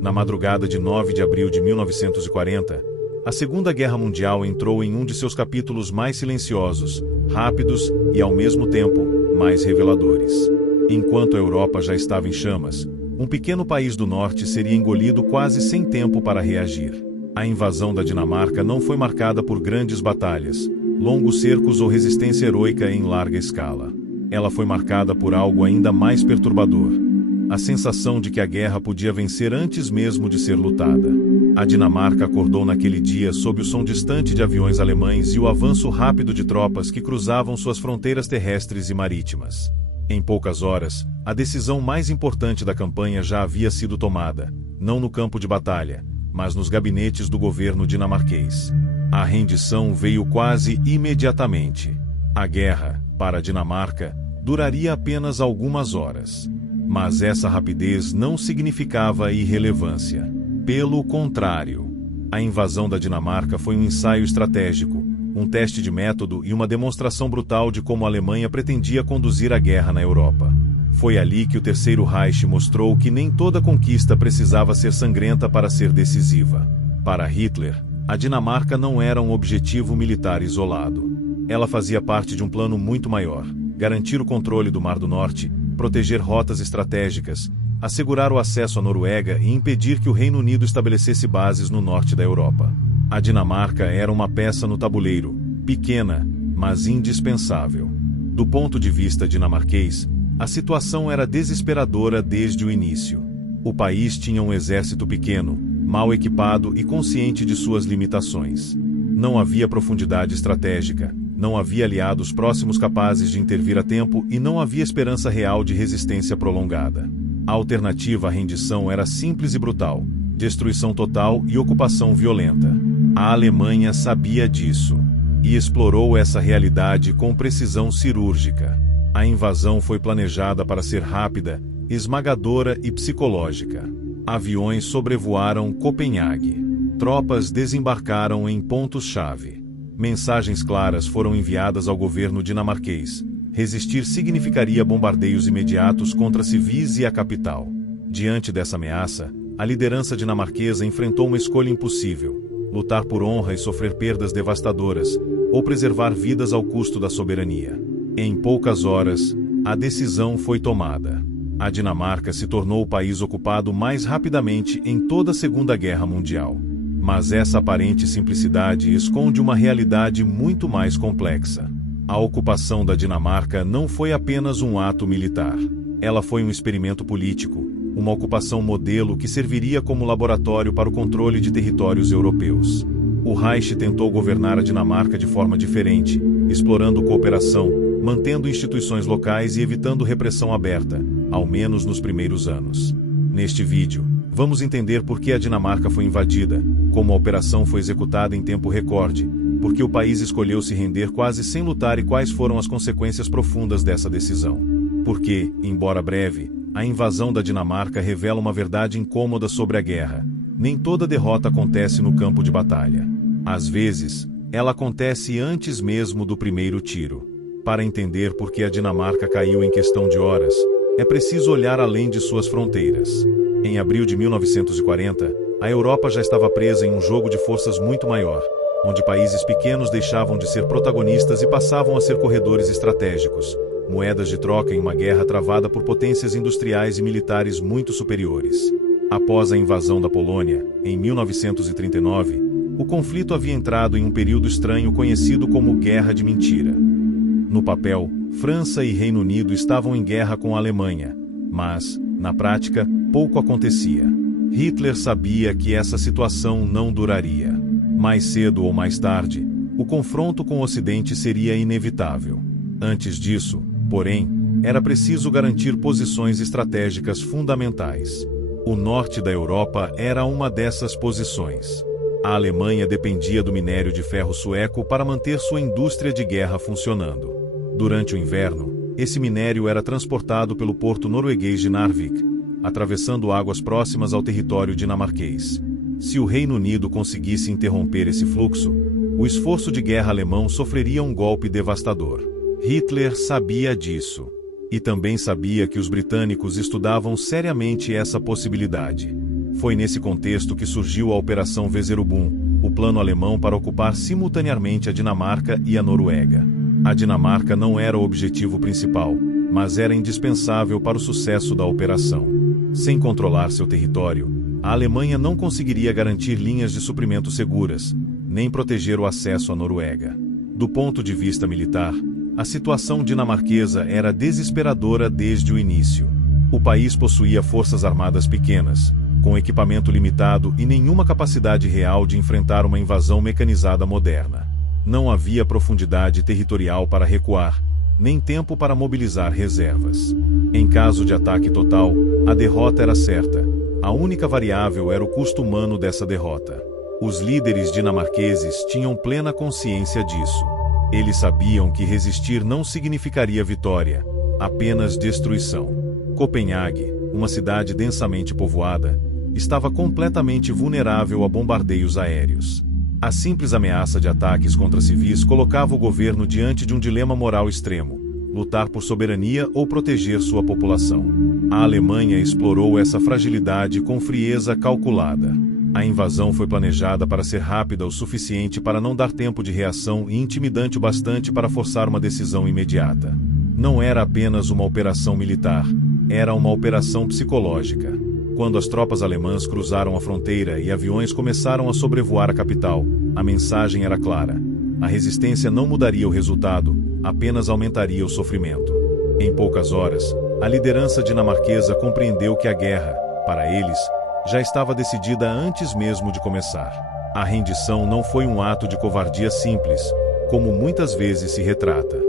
Na madrugada de 9 de abril de 1940, a Segunda Guerra Mundial entrou em um de seus capítulos mais silenciosos, rápidos e, ao mesmo tempo, mais reveladores. Enquanto a Europa já estava em chamas, um pequeno país do norte seria engolido quase sem tempo para reagir. A invasão da Dinamarca não foi marcada por grandes batalhas, longos cercos ou resistência heroica em larga escala. Ela foi marcada por algo ainda mais perturbador: a sensação de que a guerra podia vencer antes mesmo de ser lutada. A Dinamarca acordou naquele dia sob o som distante de aviões alemães e o avanço rápido de tropas que cruzavam suas fronteiras terrestres e marítimas. Em poucas horas, a decisão mais importante da campanha já havia sido tomada, não no campo de batalha, mas nos gabinetes do governo dinamarquês. A rendição veio quase imediatamente. A guerra, para a Dinamarca, duraria apenas algumas horas. Mas essa rapidez não significava irrelevância. Pelo contrário, a invasão da Dinamarca foi um ensaio estratégico, um teste de método e uma demonstração brutal de como a Alemanha pretendia conduzir a guerra na Europa. Foi ali que o Terceiro Reich mostrou que nem toda conquista precisava ser sangrenta para ser decisiva. Para Hitler, a Dinamarca não era um objetivo militar isolado. Ela fazia parte de um plano muito maior: garantir o controle do Mar do Norte, proteger rotas estratégicas, assegurar o acesso à Noruega e impedir que o Reino Unido estabelecesse bases no norte da Europa. A Dinamarca era uma peça no tabuleiro, pequena, mas indispensável. Do ponto de vista dinamarquês, a situação era desesperadora desde o início. O país tinha um exército pequeno, mal equipado e consciente de suas limitações. Não havia profundidade estratégica, não havia aliados próximos capazes de intervir a tempo e não havia esperança real de resistência prolongada. A alternativa à rendição era simples e brutal: destruição total e ocupação violenta. A Alemanha sabia disso e explorou essa realidade com precisão cirúrgica. A invasão foi planejada para ser rápida, esmagadora e psicológica. Aviões sobrevoaram Copenhague. Tropas desembarcaram em pontos-chave. Mensagens claras foram enviadas ao governo dinamarquês: resistir significaria bombardeios imediatos contra civis e a capital. Diante dessa ameaça, a liderança dinamarquesa enfrentou uma escolha impossível: lutar por honra e sofrer perdas devastadoras, ou preservar vidas ao custo da soberania. Em poucas horas, a decisão foi tomada. A Dinamarca se tornou o país ocupado mais rapidamente em toda a Segunda Guerra Mundial. Mas essa aparente simplicidade esconde uma realidade muito mais complexa. A ocupação da Dinamarca não foi apenas um ato militar. Ela foi um experimento político, uma ocupação modelo que serviria como laboratório para o controle de territórios europeus. O Reich tentou governar a Dinamarca de forma diferente, explorando cooperação, mantendo instituições locais e evitando repressão aberta, ao menos nos primeiros anos. Neste vídeo, vamos entender por que a Dinamarca foi invadida, como a operação foi executada em tempo recorde, por que o país escolheu se render quase sem lutar e quais foram as consequências profundas dessa decisão. Porque, embora breve, a invasão da Dinamarca revela uma verdade incômoda sobre a guerra: nem toda derrota acontece no campo de batalha. Às vezes, ela acontece antes mesmo do primeiro tiro. Para entender por que a Dinamarca caiu em questão de horas, é preciso olhar além de suas fronteiras. Em abril de 1940, a Europa já estava presa em um jogo de forças muito maior, onde países pequenos deixavam de ser protagonistas e passavam a ser corredores estratégicos, moedas de troca em uma guerra travada por potências industriais e militares muito superiores. Após a invasão da Polônia, em 1939, o conflito havia entrado em um período estranho conhecido como Guerra de Mentira. No papel, França e Reino Unido estavam em guerra com a Alemanha, mas, na prática, pouco acontecia. Hitler sabia que essa situação não duraria. Mais cedo ou mais tarde, o confronto com o Ocidente seria inevitável. Antes disso, porém, era preciso garantir posições estratégicas fundamentais. O norte da Europa era uma dessas posições. A Alemanha dependia do minério de ferro sueco para manter sua indústria de guerra funcionando. Durante o inverno, esse minério era transportado pelo porto norueguês de Narvik, atravessando águas próximas ao território dinamarquês. Se o Reino Unido conseguisse interromper esse fluxo, o esforço de guerra alemão sofreria um golpe devastador. Hitler sabia disso. E também sabia que os britânicos estudavam seriamente essa possibilidade. Foi nesse contexto que surgiu a Operação Weserübung, o plano alemão para ocupar simultaneamente a Dinamarca e a Noruega. A Dinamarca não era o objetivo principal, mas era indispensável para o sucesso da operação. Sem controlar seu território, a Alemanha não conseguiria garantir linhas de suprimento seguras, nem proteger o acesso à Noruega. Do ponto de vista militar, a situação dinamarquesa era desesperadora desde o início. O país possuía forças armadas pequenas, com equipamento limitado e nenhuma capacidade real de enfrentar uma invasão mecanizada moderna. Não havia profundidade territorial para recuar, nem tempo para mobilizar reservas. Em caso de ataque total, a derrota era certa. A única variável era o custo humano dessa derrota. Os líderes dinamarqueses tinham plena consciência disso. Eles sabiam que resistir não significaria vitória, apenas destruição. Copenhague, uma cidade densamente povoada, estava completamente vulnerável a bombardeios aéreos. A simples ameaça de ataques contra civis colocava o governo diante de um dilema moral extremo: lutar por soberania ou proteger sua população. A Alemanha explorou essa fragilidade com frieza calculada. A invasão foi planejada para ser rápida o suficiente para não dar tempo de reação e intimidante o bastante para forçar uma decisão imediata. Não era apenas uma operação militar, era uma operação psicológica. Quando as tropas alemãs cruzaram a fronteira e aviões começaram a sobrevoar a capital, a mensagem era clara: a resistência não mudaria o resultado, apenas aumentaria o sofrimento. Em poucas horas, a liderança dinamarquesa compreendeu que a guerra, para eles, já estava decidida antes mesmo de começar. A rendição não foi um ato de covardia simples, como muitas vezes se retrata.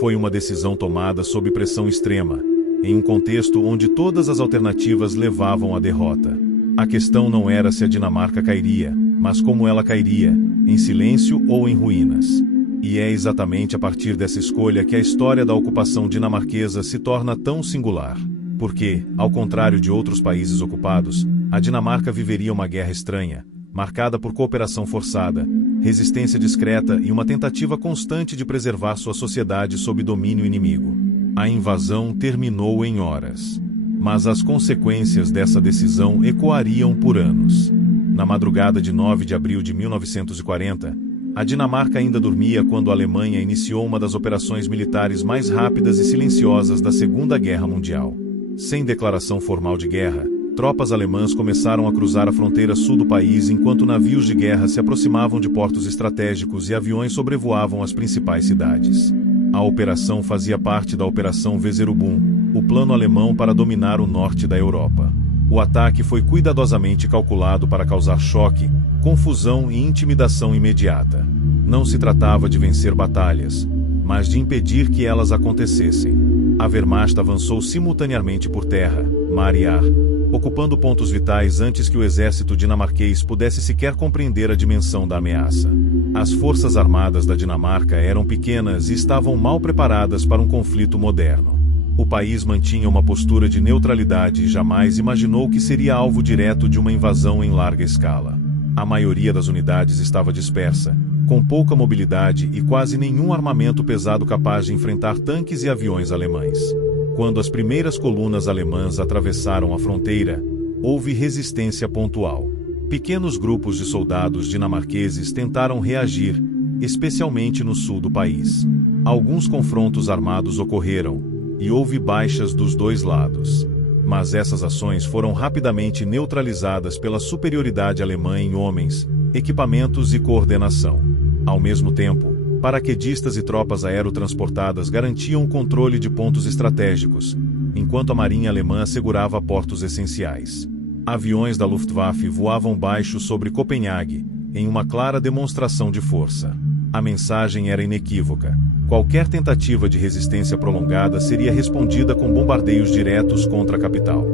Foi uma decisão tomada sob pressão extrema, em um contexto onde todas as alternativas levavam à derrota. A questão não era se a Dinamarca cairia, mas como ela cairia, em silêncio ou em ruínas. E é exatamente a partir dessa escolha que a história da ocupação dinamarquesa se torna tão singular. Porque, ao contrário de outros países ocupados, a Dinamarca viveria uma guerra estranha, marcada por cooperação forçada, resistência discreta e uma tentativa constante de preservar sua sociedade sob domínio inimigo. A invasão terminou em horas. Mas as consequências dessa decisão ecoariam por anos. Na madrugada de 9 de abril de 1940, a Dinamarca ainda dormia quando a Alemanha iniciou uma das operações militares mais rápidas e silenciosas da Segunda Guerra Mundial. Sem declaração formal de guerra, tropas alemãs começaram a cruzar a fronteira sul do país enquanto navios de guerra se aproximavam de portos estratégicos e aviões sobrevoavam as principais cidades. A operação fazia parte da Operação Weserübung, o plano alemão para dominar o norte da Europa. O ataque foi cuidadosamente calculado para causar choque, confusão e intimidação imediata. Não se tratava de vencer batalhas, mas de impedir que elas acontecessem. A Wehrmacht avançou simultaneamente por terra, mar e ar, ocupando pontos vitais antes que o exército dinamarquês pudesse sequer compreender a dimensão da ameaça. As forças armadas da Dinamarca eram pequenas e estavam mal preparadas para um conflito moderno. O país mantinha uma postura de neutralidade e jamais imaginou que seria alvo direto de uma invasão em larga escala. A maioria das unidades estava dispersa, com pouca mobilidade e quase nenhum armamento pesado capaz de enfrentar tanques e aviões alemães. Quando as primeiras colunas alemãs atravessaram a fronteira, houve resistência pontual. Pequenos grupos de soldados dinamarqueses tentaram reagir, especialmente no sul do país. Alguns confrontos armados ocorreram, e houve baixas dos dois lados. Mas essas ações foram rapidamente neutralizadas pela superioridade alemã em homens, equipamentos e coordenação. Ao mesmo tempo, paraquedistas e tropas aerotransportadas garantiam o controle de pontos estratégicos, enquanto a marinha alemã assegurava portos essenciais. Aviões da Luftwaffe voavam baixo sobre Copenhague, em uma clara demonstração de força. A mensagem era inequívoca: qualquer tentativa de resistência prolongada seria respondida com bombardeios diretos contra a capital.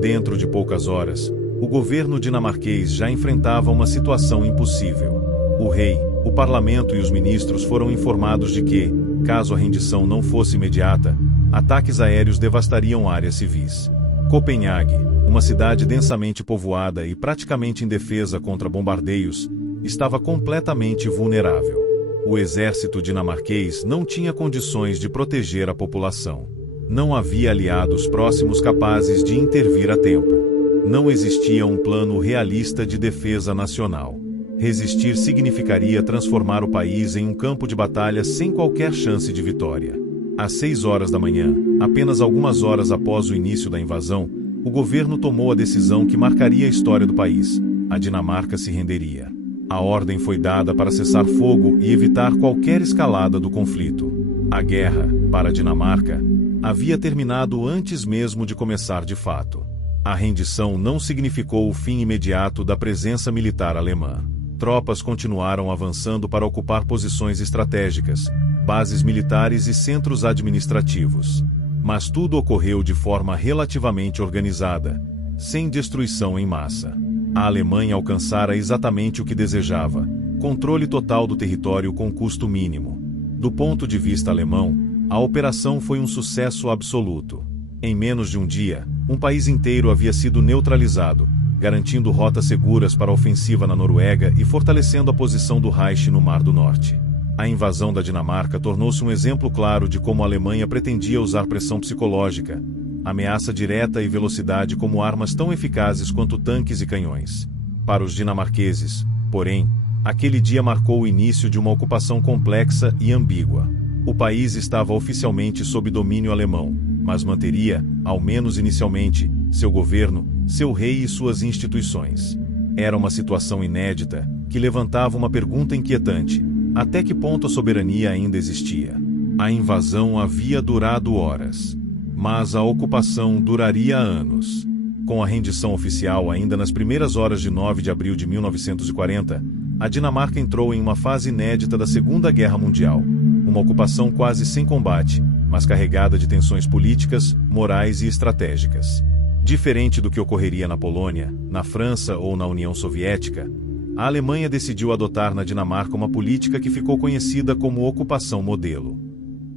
Dentro de poucas horas, o governo dinamarquês já enfrentava uma situação impossível. O rei, o parlamento e os ministros foram informados de que, caso a rendição não fosse imediata, ataques aéreos devastariam áreas civis. Copenhague, uma cidade densamente povoada e praticamente indefesa contra bombardeios, estava completamente vulnerável. O exército dinamarquês não tinha condições de proteger a população. Não havia aliados próximos capazes de intervir a tempo. Não existia um plano realista de defesa nacional. Resistir significaria transformar o país em um campo de batalha sem qualquer chance de vitória. Às 6 horas da manhã, apenas algumas horas após o início da invasão, o governo tomou a decisão que marcaria a história do país. A Dinamarca se renderia. A ordem foi dada para cessar fogo e evitar qualquer escalada do conflito. A guerra, para a Dinamarca, havia terminado antes mesmo de começar de fato. A rendição não significou o fim imediato da presença militar alemã. Tropas continuaram avançando para ocupar posições estratégicas, bases militares e centros administrativos. Mas tudo ocorreu de forma relativamente organizada, sem destruição em massa. A Alemanha alcançara exatamente o que desejava: controle total do território com custo mínimo. Do ponto de vista alemão, a operação foi um sucesso absoluto. Em menos de um dia, um país inteiro havia sido neutralizado, garantindo rotas seguras para a ofensiva na Noruega e fortalecendo a posição do Reich no Mar do Norte. A invasão da Dinamarca tornou-se um exemplo claro de como a Alemanha pretendia usar pressão psicológica, ameaça direta e velocidade como armas tão eficazes quanto tanques e canhões. Para os dinamarqueses, porém, aquele dia marcou o início de uma ocupação complexa e ambígua. O país estava oficialmente sob domínio alemão, mas manteria, ao menos inicialmente, seu governo, seu rei e suas instituições. Era uma situação inédita, que levantava uma pergunta inquietante: até que ponto a soberania ainda existia? A invasão havia durado horas, mas a ocupação duraria anos. Com a rendição oficial ainda nas primeiras horas de 9 de abril de 1940, a Dinamarca entrou em uma fase inédita da Segunda Guerra Mundial. Uma ocupação quase sem combate, mas carregada de tensões políticas, morais e estratégicas. Diferente do que ocorreria na Polônia, na França ou na União Soviética, a Alemanha decidiu adotar na Dinamarca uma política que ficou conhecida como ocupação modelo.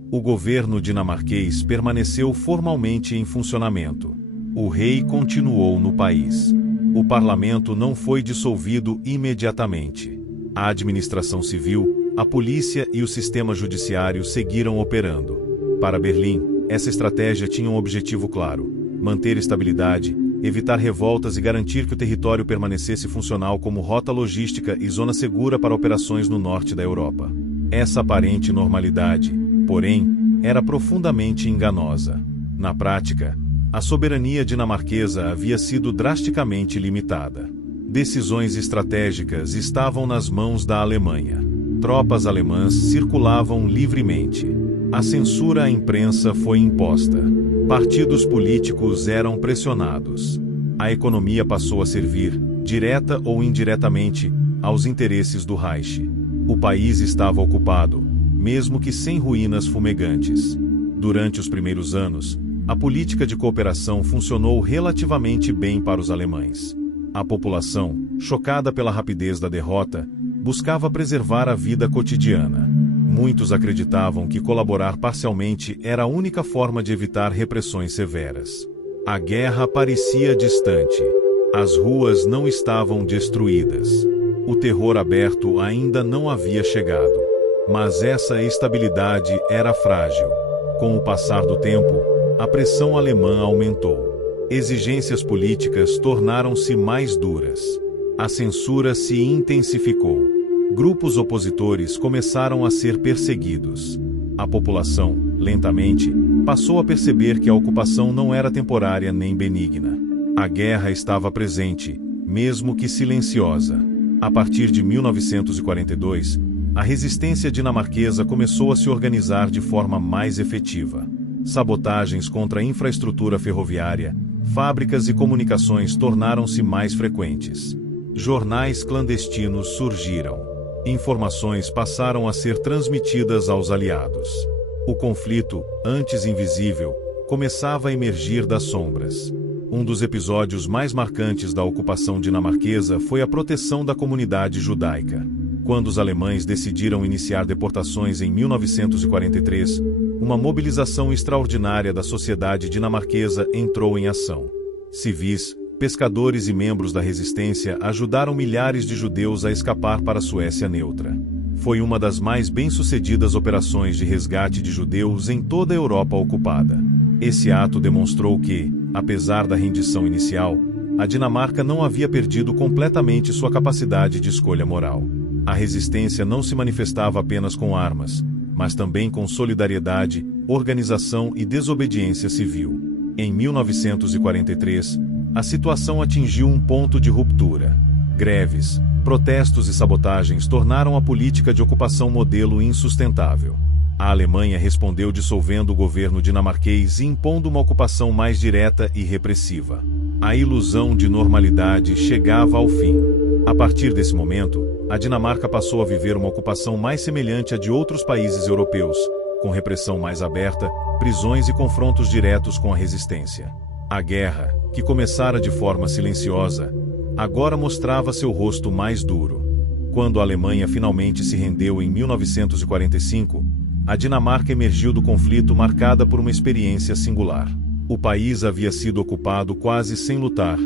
O governo dinamarquês permaneceu formalmente em funcionamento. O rei continuou no país. O parlamento não foi dissolvido imediatamente. A administração civil, a polícia e o sistema judiciário seguiram operando. Para Berlim, essa estratégia tinha um objetivo claro: manter estabilidade, evitar revoltas e garantir que o território permanecesse funcional como rota logística e zona segura para operações no norte da Europa. Essa aparente normalidade, porém, era profundamente enganosa. Na prática, a soberania dinamarquesa havia sido drasticamente limitada. Decisões estratégicas estavam nas mãos da Alemanha. Tropas alemãs circulavam livremente. A censura à imprensa foi imposta. Partidos políticos eram pressionados. A economia passou a servir, direta ou indiretamente, aos interesses do Reich. O país estava ocupado, mesmo que sem ruínas fumegantes. Durante os primeiros anos, a política de cooperação funcionou relativamente bem para os alemães. A população, chocada pela rapidez da derrota, buscava preservar a vida cotidiana. Muitos acreditavam que colaborar parcialmente era a única forma de evitar repressões severas. A guerra parecia distante. As ruas não estavam destruídas. O terror aberto ainda não havia chegado. Mas essa estabilidade era frágil. Com o passar do tempo, a pressão alemã aumentou. Exigências políticas tornaram-se mais duras. A censura se intensificou. Grupos opositores começaram a ser perseguidos. A população, lentamente, passou a perceber que a ocupação não era temporária nem benigna. A guerra estava presente, mesmo que silenciosa. A partir de 1942, a resistência dinamarquesa começou a se organizar de forma mais efetiva. Sabotagens contra a infraestrutura ferroviária, fábricas e comunicações tornaram-se mais frequentes. Jornais clandestinos surgiram. Informações passaram a ser transmitidas aos aliados. O conflito, antes invisível, começava a emergir das sombras. Um dos episódios mais marcantes da ocupação dinamarquesa foi a proteção da comunidade judaica. Quando os alemães decidiram iniciar deportações em 1943, uma mobilização extraordinária da sociedade dinamarquesa entrou em ação. Civis, pescadores e membros da resistência ajudaram milhares de judeus a escapar para a Suécia neutra. Foi uma das mais bem-sucedidas operações de resgate de judeus em toda a Europa ocupada. Esse ato demonstrou que, apesar da rendição inicial, a Dinamarca não havia perdido completamente sua capacidade de escolha moral. A resistência não se manifestava apenas com armas, mas também com solidariedade, organização e desobediência civil. Em 1943, a situação atingiu um ponto de ruptura. Greves, protestos e sabotagens tornaram a política de ocupação modelo insustentável. A Alemanha respondeu dissolvendo o governo dinamarquês e impondo uma ocupação mais direta e repressiva. A ilusão de normalidade chegava ao fim. A partir desse momento, a Dinamarca passou a viver uma ocupação mais semelhante à de outros países europeus, com repressão mais aberta, prisões e confrontos diretos com a resistência. A guerra, que começara de forma silenciosa, agora mostrava seu rosto mais duro. Quando a Alemanha finalmente se rendeu em 1945, a Dinamarca emergiu do conflito marcada por uma experiência singular. O país havia sido ocupado quase sem lutar,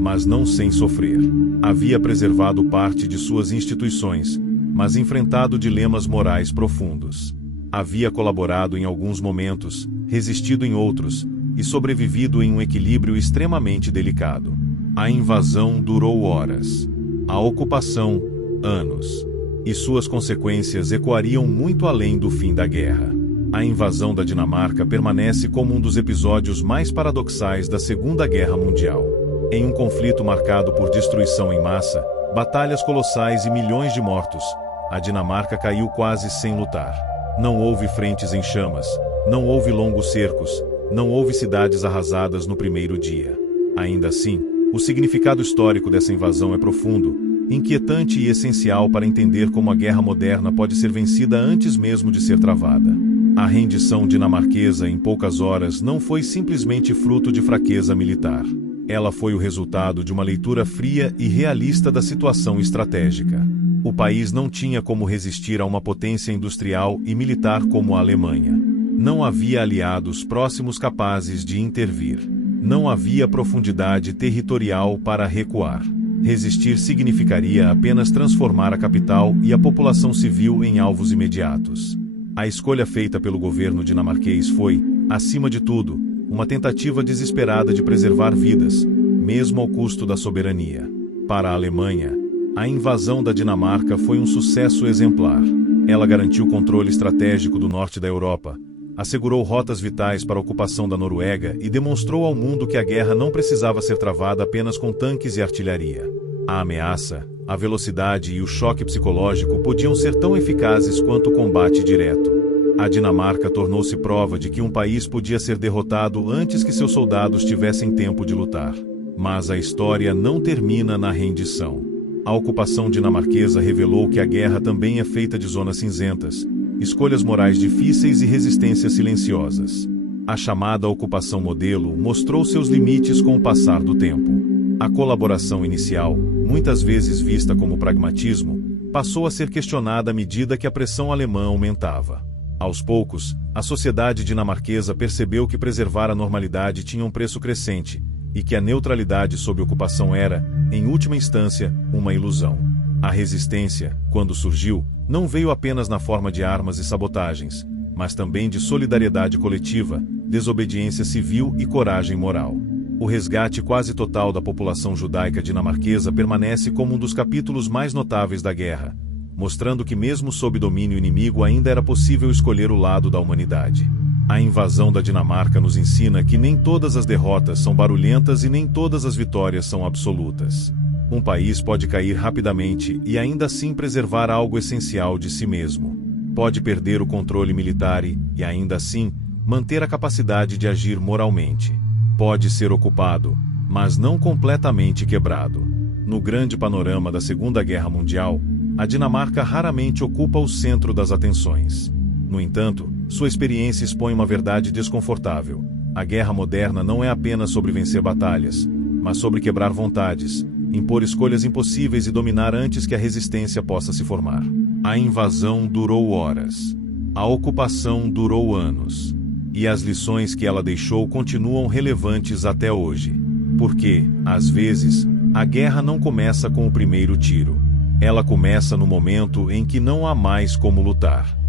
mas não sem sofrer. Havia preservado parte de suas instituições, mas enfrentado dilemas morais profundos. Havia colaborado em alguns momentos, resistido em outros, e sobrevivido em um equilíbrio extremamente delicado. A invasão durou horas. A ocupação, anos. E suas consequências ecoariam muito além do fim da guerra. A invasão da Dinamarca permanece como um dos episódios mais paradoxais da Segunda Guerra Mundial. Em um conflito marcado por destruição em massa, batalhas colossais e milhões de mortos, a Dinamarca caiu quase sem lutar. Não houve frentes em chamas, não houve longos cercos, não houve cidades arrasadas no primeiro dia. Ainda assim, o significado histórico dessa invasão é profundo, inquietante e essencial para entender como a guerra moderna pode ser vencida antes mesmo de ser travada. A rendição dinamarquesa em poucas horas não foi simplesmente fruto de fraqueza militar. Ela foi o resultado de uma leitura fria e realista da situação estratégica. O país não tinha como resistir a uma potência industrial e militar como a Alemanha. Não havia aliados próximos capazes de intervir. Não havia profundidade territorial para recuar. Resistir significaria apenas transformar a capital e a população civil em alvos imediatos. A escolha feita pelo governo dinamarquês foi, acima de tudo, uma tentativa desesperada de preservar vidas, mesmo ao custo da soberania. Para a Alemanha, a invasão da Dinamarca foi um sucesso exemplar. Ela garantiu controle estratégico do norte da Europa, assegurou rotas vitais para a ocupação da Noruega e demonstrou ao mundo que a guerra não precisava ser travada apenas com tanques e artilharia. A ameaça, a velocidade e o choque psicológico podiam ser tão eficazes quanto o combate direto. A Dinamarca tornou-se prova de que um país podia ser derrotado antes que seus soldados tivessem tempo de lutar. Mas a história não termina na rendição. A ocupação dinamarquesa revelou que a guerra também é feita de zonas cinzentas, escolhas morais difíceis e resistências silenciosas. A chamada ocupação modelo mostrou seus limites com o passar do tempo. A colaboração inicial, muitas vezes vista como pragmatismo, passou a ser questionada à medida que a pressão alemã aumentava. Aos poucos, a sociedade dinamarquesa percebeu que preservar a normalidade tinha um preço crescente, e que a neutralidade sob ocupação era, em última instância, uma ilusão. A resistência, quando surgiu, não veio apenas na forma de armas e sabotagens, mas também de solidariedade coletiva, desobediência civil e coragem moral. O resgate quase total da população judaica dinamarquesa permanece como um dos capítulos mais notáveis da guerra, mostrando que mesmo sob domínio inimigo ainda era possível escolher o lado da humanidade. A invasão da Dinamarca nos ensina que nem todas as derrotas são barulhentas e nem todas as vitórias são absolutas. Um país pode cair rapidamente e ainda assim preservar algo essencial de si mesmo. Pode perder o controle militar e ainda assim, manter a capacidade de agir moralmente. Pode ser ocupado, mas não completamente quebrado. No grande panorama da Segunda Guerra Mundial, a Dinamarca raramente ocupa o centro das atenções. No entanto, sua experiência expõe uma verdade desconfortável. A guerra moderna não é apenas sobre vencer batalhas, mas sobre quebrar vontades, impor escolhas impossíveis e dominar antes que a resistência possa se formar. A invasão durou horas. A ocupação durou anos. E as lições que ela deixou continuam relevantes até hoje. Porque, às vezes, a guerra não começa com o primeiro tiro. Ela começa no momento em que não há mais como lutar.